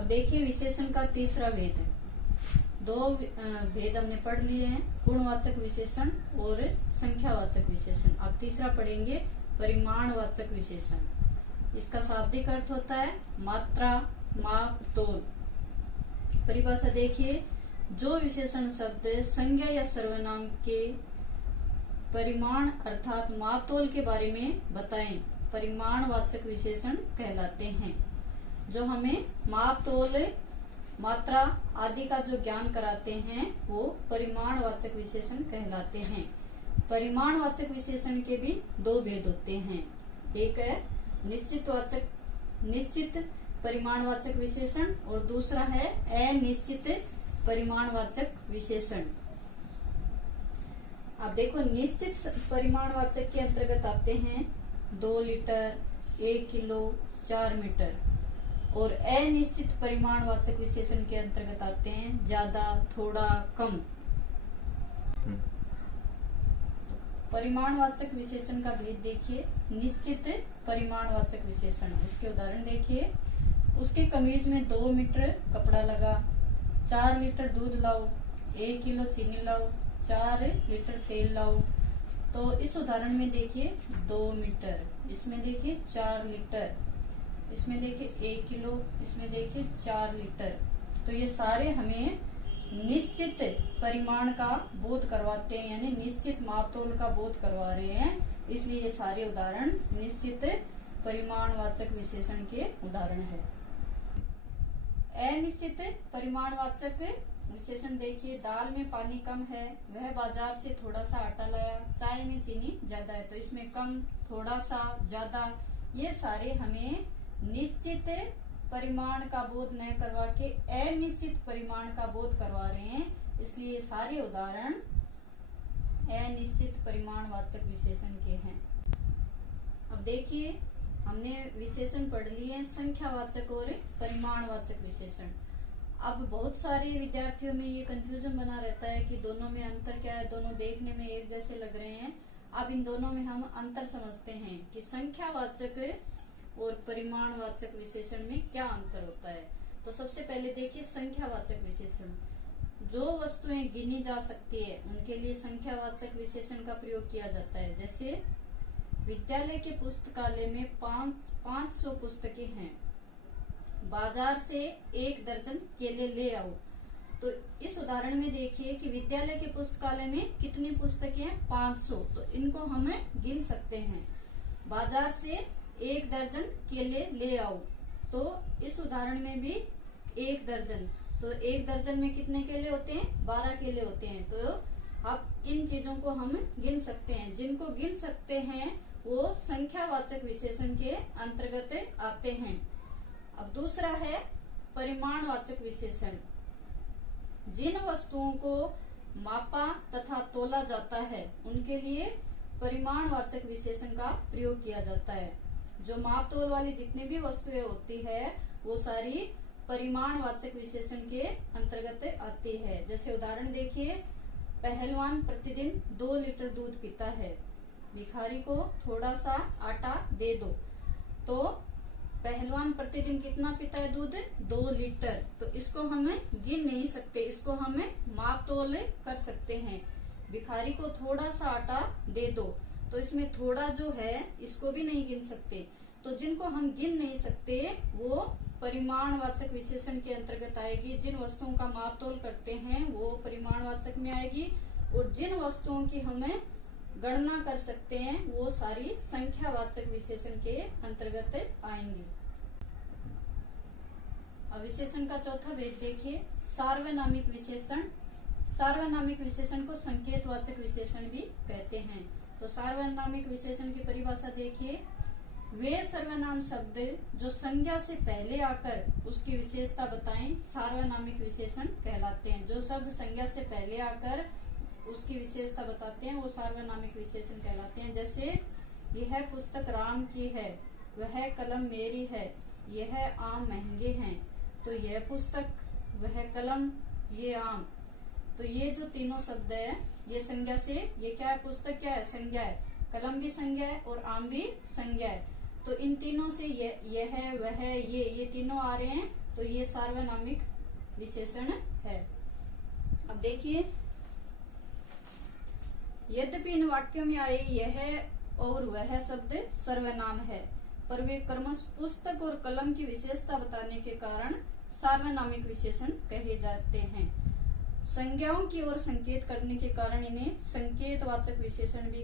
अब देखिए विशेषण का तीसरा भेद है। दो भेद हमने पढ़ लिए हैं, गुणवाचक विशेषण और संख्यावाचक विशेषण। अब तीसरा पढ़ेंगे परिमाणवाचक विशेषण। इसका शाब्दिक अर्थ होता है मात्रा, माप, तोल। परिभाषा देखिए, जो विशेषण शब्द संज्ञा या सर्वनाम के परिमाण अर्थात माप तोल के बारे में बताएं, परिमाणवाचक विशेषण कहलाते हैं। जो हमें माप तोल, मात्रा आदि का जो ज्ञान कराते हैं वो परिमाणवाचक विशेषण कहलाते हैं। परिमाणवाचक विशेषण के भी दो भेद होते हैं। एक है निश्चित परिमाणवाचक विशेषण और दूसरा है अनिश्चित परिमाणवाचक विशेषण। अब देखो, निश्चित परिमाणवाचक के अंतर्गत आते हैं 2 लीटर, 1 किलो, 4 मीटर। और अनिश्चित परिमाणवाचक विशेषण के अंतर्गत आते हैं ज्यादा, थोड़ा, कम। परिमाणवाचक विशेषण का भेद देखिए। निश्चित परिमाणवाचक विशेषण, इसके उदाहरण देखिए। उसके कमीज में 2 मीटर कपड़ा लगा, 4 लीटर दूध लाओ, 1 किलो चीनी लाओ, 4 लीटर तेल लाओ। तो इस उदाहरण में देखिए 2 मीटर, इसमें देखिए 4 लीटर, इसमें देखिए 1 किलो, इसमें देखिए 4 लीटर। तो ये सारे हमें निश्चित परिमाण का बोध करवाते हैं, यानी निश्चित मापतोल का बोध करवा रहे हैं। इसलिए ये सारे उदाहरण निश्चित परिमाणवाचक विशेषण के उदाहरण है। अनिश्चित परिमाणवाचक विशेषण देखिए। दाल में पानी कम है, वह बाजार से थोड़ा सा आटा लाया। चाय में चीनी ज्यादा है, तो इसमें कम, थोड़ा सा, ज्यादा, ये सारे हमें निश्चित परिमाण का बोध न करवा के अनिश्चित परिमाण का बोध करवा रहे हैं। इसलिए सारे उदाहरण अनिश्चित परिमाणवाचक विशेषण के हैं। अब देखिए, हमने विशेषण पढ़ लिए संख्यावाचक और परिमाणवाचक विशेषण। अब बहुत सारे विद्यार्थियों में ये कंफ्यूजन बना रहता है कि दोनों में अंतर क्या है, दोनों देखने में एक जैसे लग रहे हैं। अब इन दोनों में हम अंतर समझते हैं कि संख्यावाचक और परिमाणवाचक विशेषण में क्या अंतर होता है। तो सबसे पहले देखिए संख्यावाचक विशेषण। जो वस्तुएं गिनी जा सकती है उनके लिए संख्यावाचक विशेषण का प्रयोग किया जाता है। जैसे विद्यालय के पुस्तकालय में 500 पुस्तकें हैं, बाजार से 1 दर्जन केले ले आओ। तो इस उदाहरण में देखिए कि विद्यालय के पुस्तकालय में कितनी पुस्तकें हैं, 500। तो इनको हमें गिन सकते हैं। बाजार से 1 दर्जन केले ले आओ, तो इस उदाहरण में भी 1 दर्जन। तो 1 दर्जन में कितने केले होते हैं, 12 केले होते हैं। तो अब इन चीजों को हम गिन सकते हैं। जिनको गिन सकते हैं वो संख्यावाचक विशेषण के अंतर्गत आते हैं। अब दूसरा है परिमाणवाचक विशेषण। जिन वस्तुओं को मापा तथा तोला जाता है उनके लिए परिमाणवाचक विशेषण का प्रयोग किया जाता है। जो माप तोल वाली जितनी भी वस्तुएं होती है वो सारी परिमाणवाचक विशेषण के अंतर्गत आती है। जैसे उदाहरण देखिए, पहलवान प्रतिदिन 2 लीटर दूध पीता है, भिखारी को थोड़ा सा आटा दे दो। तो पहलवान प्रतिदिन कितना पीता है दूध, 2 लीटर। तो इसको हमें गिन नहीं सकते, इसको हमें माप तोल कर सकते हैं। भिखारी को थोड़ा सा आटा दे दो, तो इसमें थोड़ा जो है इसको भी नहीं गिन सकते। तो जिनको हम गिन नहीं सकते वो परिमाणवाचक विशेषण के अंतर्गत आएगी। जिन वस्तुओं का माप तोल करते हैं वो परिमाणवाचक में आएगी, और जिन वस्तुओं की हमें गणना कर सकते हैं वो सारी संख्यावाचक विशेषण के अंतर्गत आएंगी। अब विशेषण का चौथा भेद देखिए, सार्वनामिक विशेषण। सार्वनामिक विशेषण को संकेतवाचक विशेषण भी कहते हैं। तो सार्वनामिक विशेषण की परिभाषा देखिए, वे सर्वनाम शब्द जो संज्ञा से पहले आकर उसकी विशेषता बताएं सार्वनामिक विशेषण कहलाते हैं। जो शब्द संज्ञा से पहले आकर उसकी विशेषता बताते हैं वो सार्वनामिक विशेषण कहलाते हैं। जैसे यह पुस्तक राम की है, वह कलम मेरी है, यह आम महंगे हैं। तो यह पुस्तक, वह कलम, ये आम, तो ये जो तीनों शब्द है ये संज्ञा से, ये क्या है, पुस्तक क्या है, संज्ञा है, कलम भी संज्ञा है और आम भी संज्ञा है। तो इन तीनों से यह वह ये तीनों आ रहे हैं, तो ये सार्वनामिक विशेषण है। अब देखिए, यद्यपि इन वाक्यों में आए यह और वह शब्द सर्वनाम है, पर वे क्रमश पुस्तक और कलम की विशेषता बताने के कारण सार्वनामिक विशेषण कहे जाते हैं। संज्ञाओं की ओर संकेत करने के कारण इन्हें संकेतवाचक विशेषण भी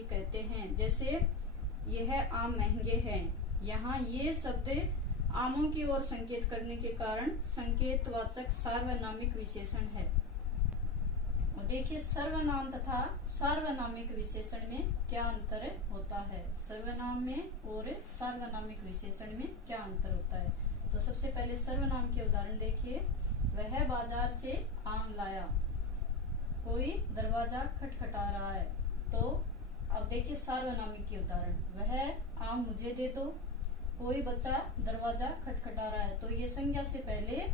कहते हैं। जैसे यह आम महंगे हैं, यहाँ ये शब्द आमों की ओर संकेत करने के कारण संकेतवाचक सार्वनामिक विशेषण है। और देखिए, सर्वनाम तथा सार्वनामिक विशेषण में क्या अंतर होता है। सर्वनाम में और सार्वनामिक विशेषण में क्या अंतर होता है। तो सबसे पहले सर्वनाम के उदाहरण देखिए। वह बाजार से आम लाया, कोई दरवाजा खटखटा रहा है। तो अब देखिए सार्वनामिक के उदाहरण, वह आम मुझे दे दो, कोई बच्चा दरवाजा खटखटा रहा है। तो ये संज्ञा से पहले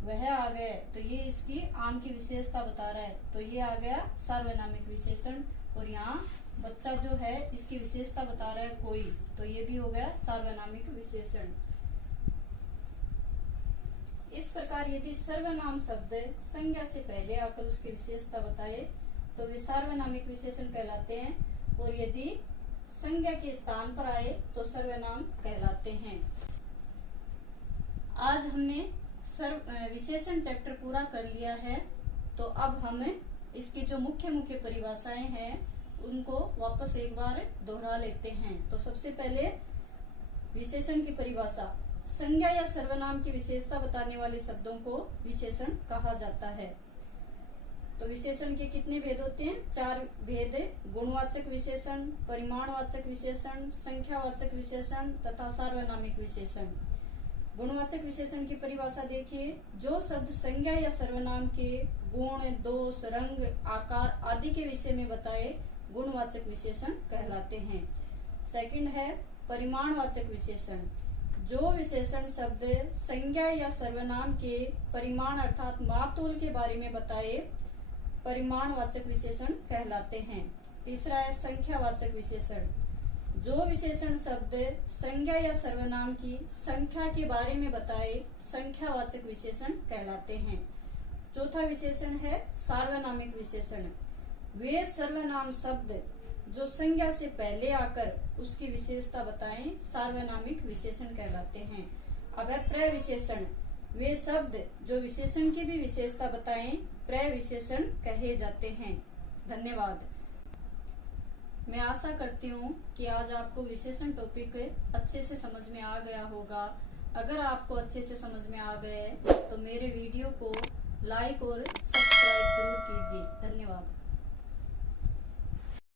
वह आ गए, तो ये इसकी आम की विशेषता बता रहा है, तो ये आ गया सार्वनामिक विशेषण। और यहाँ बच्चा जो है इसकी विशेषता बता रहा है कोई, तो ये भी हो गया सार्वनामिक विशेषण। इस प्रकार यदि सर्वनाम शब्द संज्ञा से पहले आकर उसकी विशेषता बताए तो वे सार्वनामिक विशेषण कहलाते हैं, और यदि संज्ञा के स्थान पर आए तो सर्वनाम कहलाते हैं। आज हमने विशेषण चैप्टर पूरा कर लिया है, तो अब हम इसकी जो मुख्य मुख्य परिभाषाएं हैं उनको वापस एक बार दोहरा लेते हैं। तो सबसे पहले विशेषण की परिभाषा, संज्ञा या सर्वनाम की विशेषता बताने वाले शब्दों को विशेषण कहा जाता है। तो विशेषण के कितने भेद होते हैं? 4 भेद। गुणवाचक विशेषण, परिमाणवाचक विशेषण, संख्यावाचक विशेषण तथा सार्वनामिक विशेषण। गुणवाचक विशेषण की परिभाषा देखिए, जो शब्द संज्ञा या सर्वनाम के गुण, दोष, रंग, आकार आदि के विषय में बताए गुणवाचक विशेषण कहलाते हैं। सेकंड है परिमाणवाचक विशेषण, जो विशेषण शब्द संज्ञा या सर्वनाम के परिमाण अर्थात मापतोल के बारे में बताए परिमाणवाचक विशेषण कहलाते हैं। तीसरा है संख्यावाचक विशेषण, जो विशेषण शब्द संज्ञा या सर्वनाम की संख्या के बारे में बताए संख्यावाचक विशेषण कहलाते हैं। चौथा विशेषण है सार्वनामिक विशेषण, वे सर्वनाम शब्द जो संज्ञा से पहले आकर उसकी विशेषता बताएं सार्वनामिक विशेषण कहलाते हैं। अब है प्रविशेषण, वे शब्द जो विशेषण की भी विशेषता बताएं प्रविशेषण कहे जाते हैं। धन्यवाद। मैं आशा करती हूँ कि आज आपको विशेषण टॉपिक अच्छे से समझ में आ गया होगा। अगर आपको अच्छे से समझ में आ गए तो मेरे वीडियो को लाइक और सब्सक्राइब जरूर कीजिए।